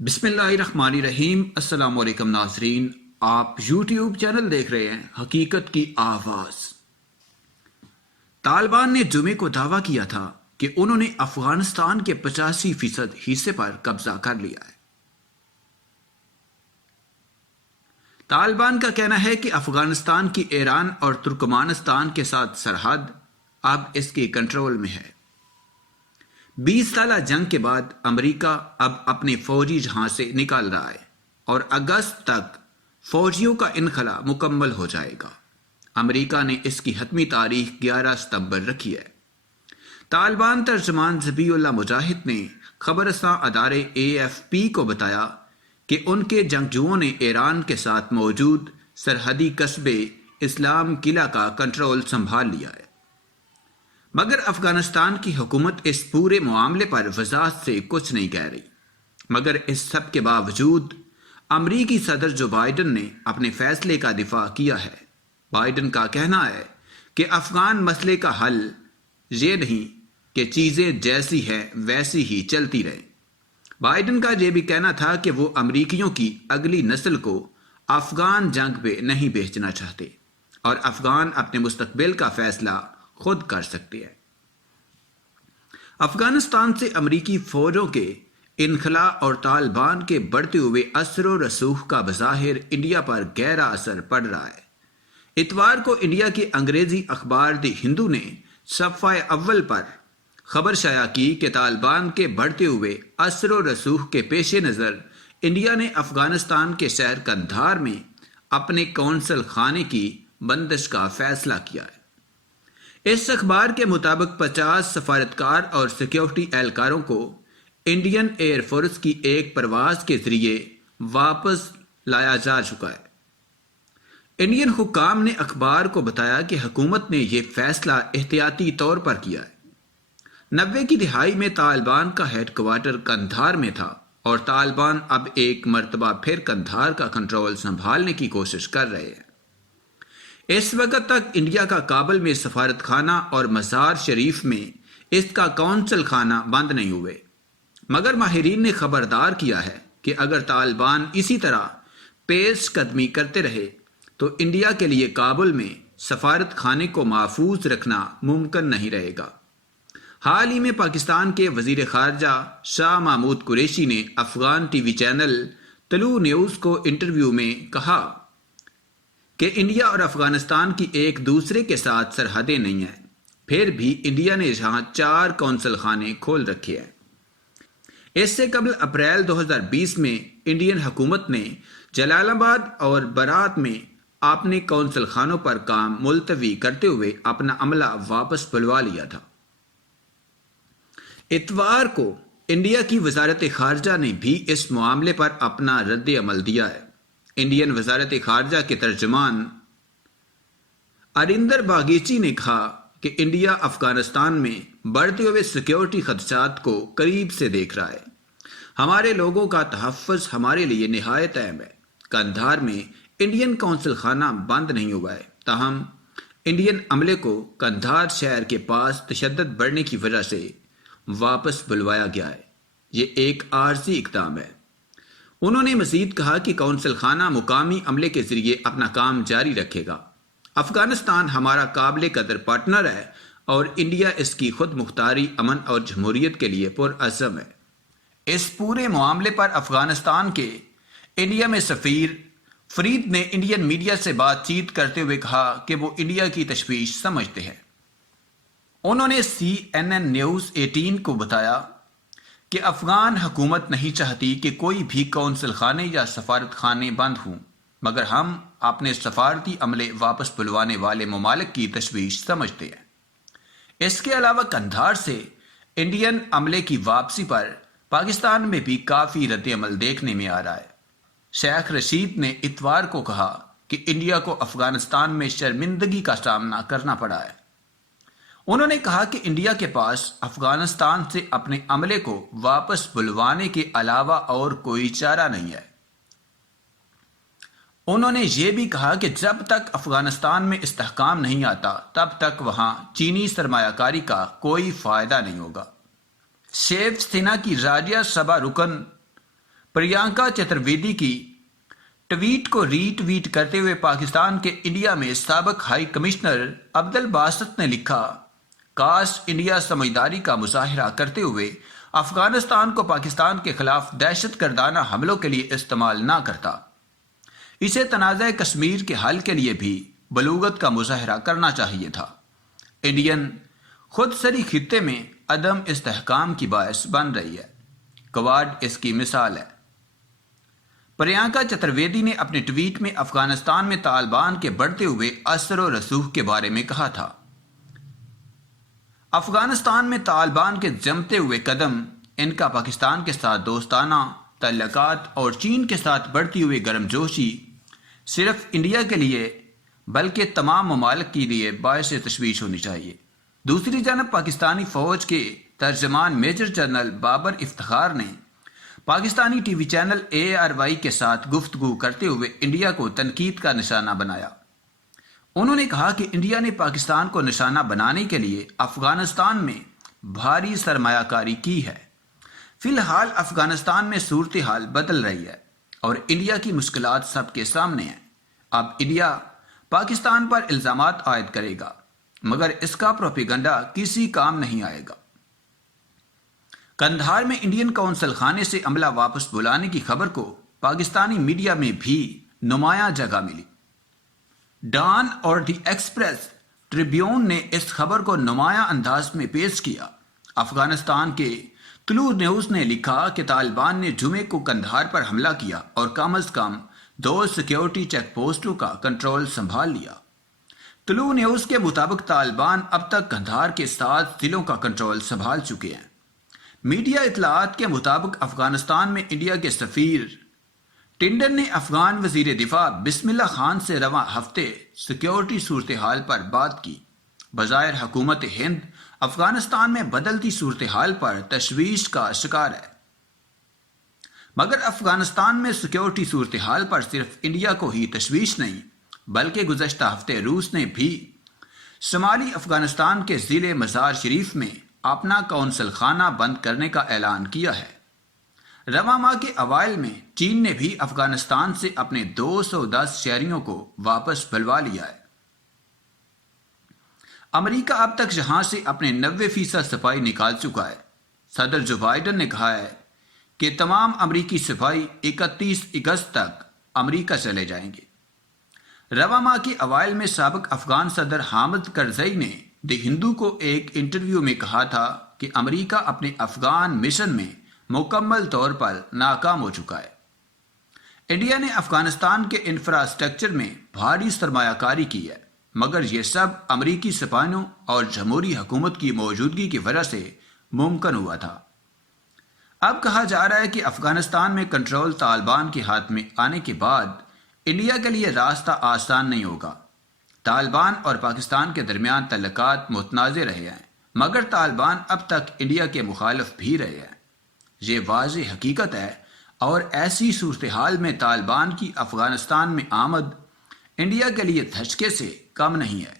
بسم اللہ الرحمن الرحیم۔ السلام علیکم ناظرین، آپ یوٹیوب چینل دیکھ رہے ہیں حقیقت کی آواز۔ طالبان نے جمعے کو دعویٰ کیا تھا کہ انہوں نے افغانستان کے 85% حصے پر قبضہ کر لیا ہے۔ طالبان کا کہنا ہے کہ افغانستان کی ایران اور ترکمانستان کے ساتھ سرحد اب اس کے کنٹرول میں ہے۔ 20 سالہ جنگ کے بعد امریکہ اب اپنے فوجی جہاز سے نکال رہا ہے اور اگست تک فوجیوں کا انخلا مکمل ہو جائے گا۔ امریکہ نے اس کی حتمی تاریخ 11 ستمبر رکھی ہے۔ طالبان ترجمان ذبیح اللہ مجاہد نے خبر رساں ادارے AFP کو بتایا کہ ان کے جنگجوؤں نے ایران کے ساتھ موجود سرحدی قصبے اسلام قلعہ کا کنٹرول سنبھال لیا ہے، مگر افغانستان کی حکومت اس پورے معاملے پر وضاحت سے کچھ نہیں کہہ رہی۔ مگر اس سب کے باوجود امریکی صدر جو بائیڈن نے اپنے فیصلے کا دفاع کیا ہے۔ بائیڈن کا کہنا ہے کہ افغان مسئلے کا حل یہ نہیں کہ چیزیں جیسی ہیں ویسی ہی چلتی رہیں۔ بائیڈن کا یہ بھی کہنا تھا کہ وہ امریکیوں کی اگلی نسل کو افغان جنگ پہ نہیں بھیجنا چاہتے اور افغان اپنے مستقبل کا فیصلہ خود کر سکتے ہیں۔ افغانستان سے امریکی فوجوں کے انخلا اور طالبان کے بڑھتے ہوئے اثر و رسوخ کا بظاہر انڈیا پر گہرا اثر پڑ رہا ہے۔ اتوار کو انڈیا کے انگریزی اخبار دی ہندو نے صفحہ اول پر خبر شائع کی کہ طالبان کے بڑھتے ہوئے اثر و رسوخ کے پیش نظر انڈیا نے افغانستان کے شہر قندھار میں اپنے قونصل خانے کی بندش کا فیصلہ کیا ہے۔ اس اخبار کے مطابق 50 سفارتکار اور سیکیورٹی اہلکاروں کو انڈین ایئر فورس کی ایک پرواز کے ذریعے واپس لایا جا چکا ہے۔ انڈین حکام نے اخبار کو بتایا کہ حکومت نے یہ فیصلہ احتیاطی طور پر کیا ہے۔ 90 کی دہائی میں طالبان کا ہیڈ کوارٹر قندھار میں تھا اور طالبان اب ایک مرتبہ پھر قندھار کا کنٹرول سنبھالنے کی کوشش کر رہے ہیں۔ اس وقت تک انڈیا کا کابل میں سفارت خانہ اور مزار شریف میں اس کا قونصل خانہ بند نہیں ہوئے، مگر ماہرین نے خبردار کیا ہے کہ اگر طالبان اسی طرح پیش قدمی کرتے رہے تو انڈیا کے لیے کابل میں سفارت خانے کو محفوظ رکھنا ممکن نہیں رہے گا۔ حال ہی میں پاکستان کے وزیر خارجہ شاہ محمود قریشی نے افغان ٹی وی چینل طلوع نیوز کو انٹرویو میں کہا کہ انڈیا اور افغانستان کی ایک دوسرے کے ساتھ سرحدیں نہیں ہیں، پھر بھی انڈیا نے یہاں 4 قونصل خانے کھول رکھے ہیں۔ اس سے قبل اپریل 2020 میں انڈین حکومت نے جلال آباد اور برات میں اپنے قونصل خانوں پر کام ملتوی کرتے ہوئے اپنا عملہ واپس بلوا لیا تھا۔ اتوار کو انڈیا کی وزارت خارجہ نے بھی اس معاملے پر اپنا رد عمل دیا ہے۔ انڈین وزارت خارجہ کے ترجمان اریندر باگیچی نے کہا کہ انڈیا افغانستان میں بڑھتے ہوئے سیکیورٹی خدشات کو قریب سے دیکھ رہا ہے۔ ہمارے لوگوں کا تحفظ ہمارے لیے نہایت اہم ہے۔ قندھار میں انڈین قونصل خانہ بند نہیں ہوا ہے، تاہم انڈین عملے کو قندھار شہر کے پاس تشدد بڑھنے کی وجہ سے واپس بلوایا گیا ہے۔ یہ ایک عارضی اقدام ہے۔ انہوں نے مزید کہا کہ قونصل خانہ مقامی عملے کے ذریعے اپنا کام جاری رکھے گا۔ افغانستان ہمارا قابل قدر پارٹنر ہے اور انڈیا اس کی خود مختاری، امن اور جمہوریت کے لیے پرعزم ہے۔ اس پورے معاملے پر افغانستان کے انڈیا میں سفیر فرید نے انڈین میڈیا سے بات چیت کرتے ہوئے کہا کہ وہ انڈیا کی تشویش سمجھتے ہیں۔ انہوں نے CNN نیوز 18 کو بتایا کہ افغان حکومت نہیں چاہتی کہ کوئی بھی قونصل خانے یا سفارت خانے بند ہوں، مگر ہم اپنے سفارتی عملے واپس بلوانے والے ممالک کی تشویش سمجھتے ہیں۔ اس کے علاوہ قندھار سے انڈین عملے کی واپسی پر پاکستان میں بھی کافی رد عمل دیکھنے میں آ رہا ہے۔ شیخ رشید نے اتوار کو کہا کہ انڈیا کو افغانستان میں شرمندگی کا سامنا کرنا پڑا ہے۔ انہوں نے کہا کہ انڈیا کے پاس افغانستان سے اپنے عملے کو واپس بلوانے کے علاوہ اور کوئی چارہ نہیں ہے۔ انہوں نے یہ بھی کہا کہ جب تک افغانستان میں استحکام نہیں آتا تب تک وہاں چینی سرمایہ کاری کا کوئی فائدہ نہیں ہوگا۔ شیو سینا کی راجیہ سبھا رکن پریانکا چترویدی کی ٹویٹ کو ری ٹویٹ کرتے ہوئے پاکستان کے انڈیا میں سابق ہائی کمشنر عبد الباسط نے لکھا، کاش انڈیا سمجھداری کا مظاہرہ کرتے ہوئے افغانستان کو پاکستان کے خلاف دہشت گردانہ حملوں کے لیے استعمال نہ کرتا، اسے تنازع کشمیر کے حل کے لیے بھی بلوغت کا مظاہرہ کرنا چاہیے تھا۔ انڈین خود سری خطے میں عدم استحکام کی باعث بن رہی ہے، کوارڈ اس کی مثال ہے۔ پریانکا چترویدی نے اپنے ٹویٹ میں افغانستان میں طالبان کے بڑھتے ہوئے اثر و رسوخ کے بارے میں کہا تھا، افغانستان میں طالبان کے جمتے ہوئے قدم، ان کا پاکستان کے ساتھ دوستانہ تعلقات اور چین کے ساتھ بڑھتی ہوئی گرم جوشی صرف انڈیا کے لیے بلکہ تمام ممالک کے لیے باعث تشویش ہونی چاہیے۔ دوسری جانب پاکستانی فوج کے ترجمان میجر جنرل بابر افتخار نے Pakistani T V channel ARY کے ساتھ گفتگو کرتے ہوئے انڈیا کو تنقید کا نشانہ بنایا۔ انہوں نے کہا کہ انڈیا نے پاکستان کو نشانہ بنانے کے لیے افغانستان میں بھاری سرمایہ کاری کی ہے۔ فی الحال افغانستان میں صورتحال بدل رہی ہے اور انڈیا کی مشکلات سب کے سامنے ہیں۔ اب انڈیا پاکستان پر الزامات عائد کرے گا مگر اس کا پروپیگنڈا کسی کام نہیں آئے گا۔ قندھار میں انڈین قونصل خانے سے عملہ واپس بلانے کی خبر کو پاکستانی میڈیا میں بھی نمایاں جگہ ملی۔ ڈان اور دی ایکسپریس ٹریبیون نے اس خبر کو نمایاں انداز میں پیش کیا۔ افغانستان کے طلوع نیوز نے لکھا کہ طالبان نے جمعے کو قندھار پر حملہ کیا اور کم از کم 2 سیکیورٹی چیک پوسٹوں کا کنٹرول سنبھال لیا۔ طلوع نیوز کے مطابق طالبان اب تک قندھار کے 7 ضلعوں کا کنٹرول سنبھال چکے ہیں۔ میڈیا اطلاعات کے مطابق افغانستان میں انڈیا کے سفیر ٹنڈن نے افغان وزیر دفاع بسم اللہ خان سے رواں ہفتے سیکیورٹی صورتحال پر بات کی۔ بظاہر حکومت ہند افغانستان میں بدلتی صورتحال پر تشویش کا شکار ہے، مگر افغانستان میں سیکیورٹی صورتحال پر صرف انڈیا کو ہی تشویش نہیں بلکہ گزشتہ ہفتے روس نے بھی شمالی افغانستان کے ضلع مزار شریف میں اپنا قونصل خانہ بند کرنے کا اعلان کیا ہے۔ رواں ماہ کے اوائل میں چین نے بھی افغانستان سے اپنے 210 شہریوں کو واپس بلوا لیا ہے۔ امریکہ اب تک یہاں سے اپنے 90% سپاہی نکال چکا ہے۔ صدر جو بائیڈن نے کہا ہے کہ تمام امریکی سپاہی 31 اگست تک امریکہ چلے جائیں گے۔ رواں ماہ کے اوائل میں سابق افغان صدر حامد کرزئی نے دی ہندو کو ایک انٹرویو میں کہا تھا کہ امریکہ اپنے افغان مشن میں مکمل طور پر ناکام ہو چکا ہے۔ انڈیا نے افغانستان کے انفراسٹرکچر میں بھاری سرمایہ کاری کی ہے مگر یہ سب امریکی سپاہیوں اور جمہوری حکومت کی موجودگی کی وجہ سے ممکن ہوا تھا۔ اب کہا جا رہا ہے کہ افغانستان میں کنٹرول طالبان کے ہاتھ میں آنے کے بعد انڈیا کے لیے راستہ آسان نہیں ہوگا۔ طالبان اور پاکستان کے درمیان تعلقات متنازع رہے ہیں مگر طالبان اب تک انڈیا کے مخالف بھی رہے ہیں، یہ واضح حقیقت ہے، اور ایسی صورتحال میں طالبان کی افغانستان میں آمد انڈیا کے لیے دھچکے سے کم نہیں ہے۔